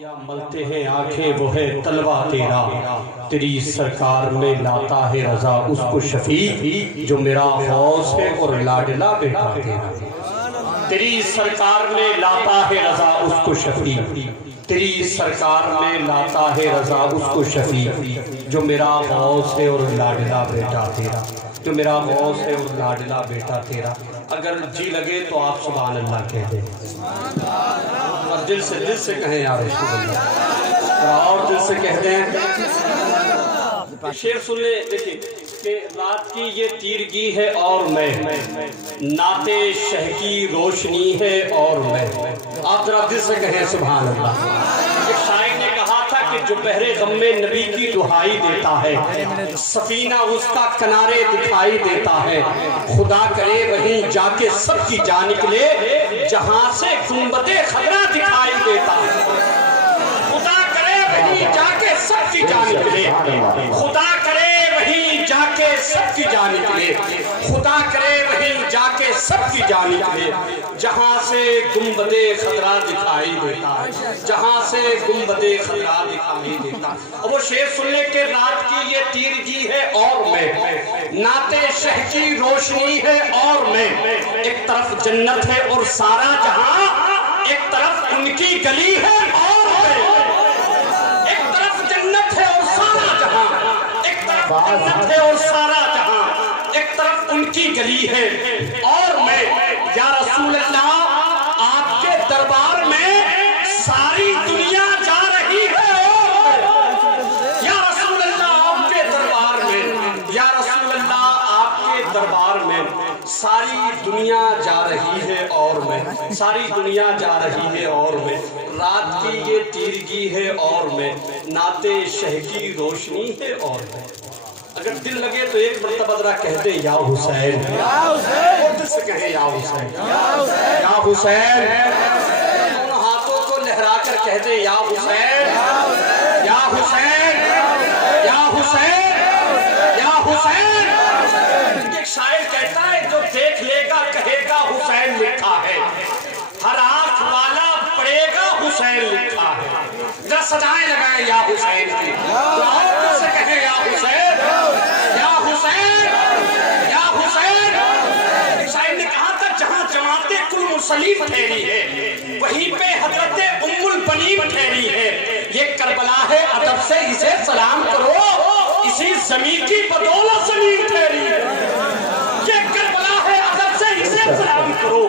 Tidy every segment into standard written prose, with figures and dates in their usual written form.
یا ملتے ہیں آنکھیں وہ ہے طلبہ تیرا، تیری سرکار میں لاتا ہے رضا اس کو شفیع جو میرا غوث ہے اور لاڈلا بیٹا تیرا۔ تیری سرکار میں لاتا ہے رضا اس کو شفیع، تیری سرکار میں لاتا ہے رضا اس کو شفیع جو میرا غوث ہے اور لاڈلا بیٹا تیرا، جو میرا غوث ہے اور لاڈلا بیٹا تیرا۔ اگر جی لگے تو آپ سبحان اللہ کہہ دیں، اور دل سے کہیں یا رسول اللہ، اور دل سے کہہ دیں۔ شعر سن لیں، دیکھیں کہ رات کی یہ تیرگی ہے اور میں، نعت شہ کی روشنی ہے اور میں۔ آپ ذرا دل سے کہیں سبحان اللہ۔ ایک شاعر نے کہا تھا کہ جو بحر غم میں نبی کی دہائی دیتا ہے، سفینہ اس کا کنارے دکھائی دیتا ہے، خدا کرے وہیں جا کے سب کی جان نکلے جہاں سے گنبد خضرا دکھائی دیتا ہے۔ خدا کرے وہیں جا کے سب کی جان نکلے، خدا کرے وہیں جا کے سب کی جان نکلے، خدا کرے وہیں جا کے سب کی جان نکلے جہاں سے گنبد خضرا دکھائی دیتا ہے، جہاں سے گنبد خضرا دکھائی دیتا۔ اب وہ شعر سن لے کہ رات کی یہ تیرگی ہے اور میں، نعت شہ کی روشنی ہے اور میں، ایک طرف جنت ہے اور سارا جہاں، ایک طرف ان کی گلی ہے اور میں، ایک طرف جنت ہے اور سارا جہاں، ایک طرف جنت ہے اور سارا جہاں، ایک طرف ان کی گلی ہے اور میں۔ یا رسول اللہ آپ کے دربار میں ساری دنیا جا رہی ہے، یا رسول اللہ آپ کے دربار میں، یا رسول اللہ آپ کے دربار میں ساری دنیا جا رہی ہے اور میں، ساری دنیا جا رہی ہے اور میں، رات کی یہ تیرگی ہے اور میں، نعت شہ کی روشنی ہے اور میں۔ اگر دل لگے تو ایک مرتبہ ذرا کہہ دیں یا حسین، اور دل سے کہیں یا حسین، یا حسین، ان ہاتھوں کو لہرا کر کہہ دیں یا حسین، یا حسین، یا حسین، یا حسین۔ ایک شاعر کہتا ہے جو دیکھ لے گا کہے گا حسین لکھا ہے، ہر آنکھ والا پڑے گا حسین لکھا ہے۔ ذرا سجائیں لگائیں یا حسین کی، تو اور دل سے کہیں یا حسین، یا حسین، یا حسین۔ ایک شاعر نے کہا تھا جہاں جماعت کل مرسلین ٹھہری ہے وہیں پہ حضرت ام البنین ٹھہری ہے، یہ کربلا ہے ادب سے اسے سلام کرو، اسی زمین کی بدولت زمین ٹھہری ہے۔ یہ کربلا ہے ادب سے اسے سلام کرو،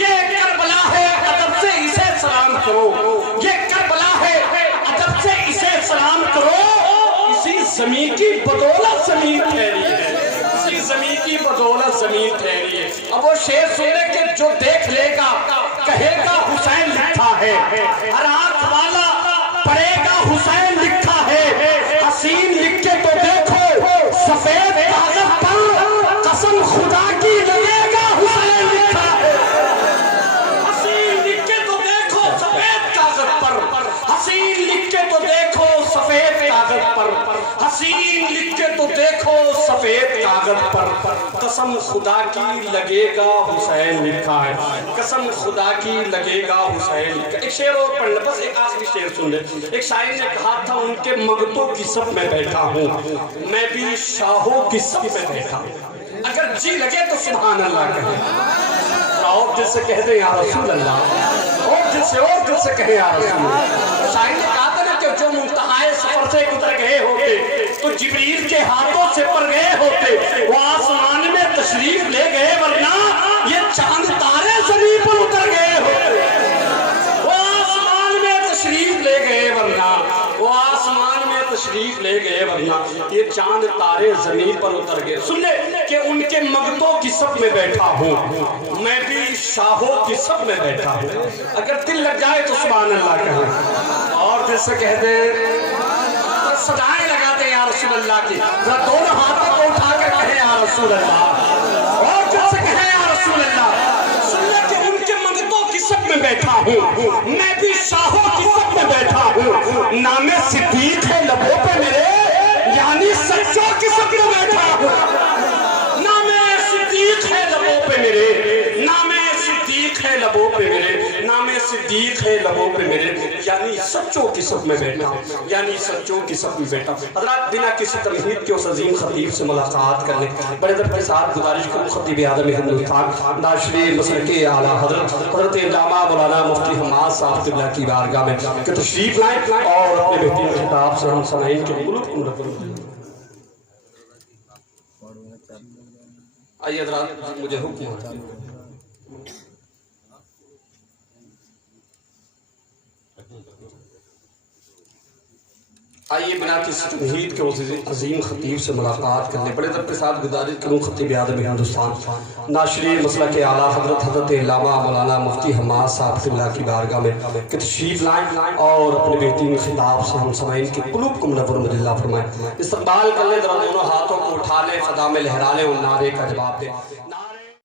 یہ کربلا ہے ادب سے اسے سلام کرو، یہ کربلا ہے ادب سے اسے سلام کرو، اسی زمین کی بدولت زمین ٹھہری ہے، اسی زمین کی بدولت زمین ٹھہری ہے۔ اب وہ شعر سنے کہ جو دیکھ لے گا کہے گا حسین لکھا ہے، ہر آنکھ والا پڑھے گا حسین لکھا ہے، حسین لکھ کے تو دیکھو سفید کاغذ پر، قسم خدا کی لگے گا حسین لکھا ہے۔ حسین لکھ کے تو دیکھو سفید کاغذ پر، حسین لکھ کے تو دیکھو سفید کاغذ پر، حسین لکھ کے تو دیکھو سفید کاغذ پر، قسم خدا کی لگے گا حسین لکھا ہے، قسم خدا کی لگے گا حسین لکھا ہے۔ ایک شعر اور پڑھنا، بس ایک آخری شعر سن لیں۔ ایک شاعر نے کہا تھا ان کے مگتوں کی صف میں بیٹھا ہوں، میں بھی شاہوں کی صف میں بیٹھا ہوں۔ اگر جی لگے تو سبحان اللہ کہیں، اور دل سے کہہ دیں یا رسول اللہ، اور دل سے کہیں یا رسول اللہ۔ شاعر نے کہا تھا نا کہ جو منتہائے سفر سے گزر گئے ہوتے تو جبریل کے ہاتھوں سے پر گئے ہوتے، وہ آسمان میں تشریف لے گئے ورنہ یہ چاند تارے زمین پر اتر گئے ہوتے۔ وہ آسمان میں تشریف لے گئے ورنہ، وہ آسمان میں تشریف لے گئے ورنہ یہ چاند تارے زمین پر اتر گئے۔ سن لے کہ ان کے مگتوں کی صف میں بیٹھا ہوں، میں بھی شاہوں کی صف میں بیٹھا ہوں۔ اگر دل لگ جائے تو سبحان اللہ کہیں، اور دل سے کہہ دیں، صدائیں لگا دیں یا رسول اللہ کی، ذرا دونوں ہاتھوں کو اٹھا کر کہیں یا رسول اللہ، اور دل سے کہیں یا رسول اللہ۔ سن لے کہ ان کے مگتوں کی صف میں بیٹھا ہوں، میں بھی شاہوں کی صف میں بیٹھا ہوں، نام صدیق ہے لبوں پہ میرے، یعنی سچوں کی صف میں بیٹھا ہوں، نام صدیق ہے لبوں پہ میرے، نام صدیق ہے لبوں پہ میرے، نام صدیق صدیق ہے لبوں پہ میرے، یعنی سچوں کی صف میں بیٹھا، یعنی سچوں کی صف میں بیٹھا۔ حضرات بنا کسی تمہید کے اس عظیم خطیب سے ملاقات کرنے بڑے ادب کے ساتھ گزارش کروں خطیب اعظم ہندوستان ناشری مسلک اعلیٰ حضرت علامہ مولانا مفتی حماد صاحب قبلہ کی بارگاہ میں کہ تشریف لائیں اور اپنے بہترین خطاب سے ہم سامعین کے قلوب کو منور۔ آئیے حضرات مجھے حکم ہوتا ہے، آئیے بنا کسی تمہید کے اس عظیم خطیب سے ملاقات کرنے بڑے ادب کے ساتھ گزارش کروں خطیب اعظم ہندوستان ناشری مسلک اعلیٰ حضرت علامہ مولانا مفتی حماد صاحب قبلہ کی بارگاہ میں کہ تشریف لائیں اور اپنے بہترین خطاب سے ہم سامعین کے قلوب کو منور مجلہ فرمائیں۔ استقبال کر لیں، ذرا دونوں ہاتھوں کو اٹھا لیں، فضا میں لہرا لیں اور نعرے کا جواب دیں۔